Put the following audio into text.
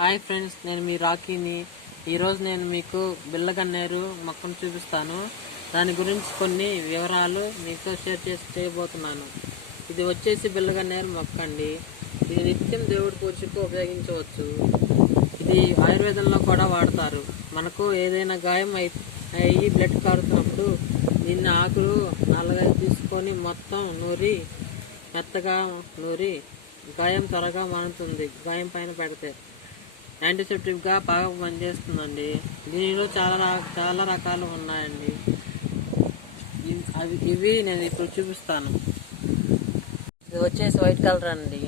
Hi friends, నేను మీ రాకీని. ఈరోజు నేను మీకు బిళ్ళగన్నేరు మొక్కను చూపిస్తాను. దాని గురించి కొన్ని వివరాలు మీతో షేర్ చేయబోతున్నాను. ఇది వచ్చేసి బిళ్ళగన్నేరు మొక్క అండి. ఇది నిత్యం దేవుడి పూజకు ఉపయోగించవచ్చు. ఇది ఆయుర్వేదంలో కూడా వాడతారు. మనకు ఏదైనా గాయం అయ్యి బ్లడ్ కారుతున్నప్పుడు దీన్ని ఆకులు 4-5 తీసుకొని మొత్తం మెత్తగా నూరి గాయం త్వరగా మానుతుంది. గాయం పైన పెడితే యాంటీసెప్టిక్గా బాగా పనిచేస్తుందండి. దీనిలో చాలా రకాలు ఉన్నాయండి. ఇవి నేను ఇప్పుడు చూపిస్తాను. ఇది వచ్చేసి వైట్ కలర్ అండి.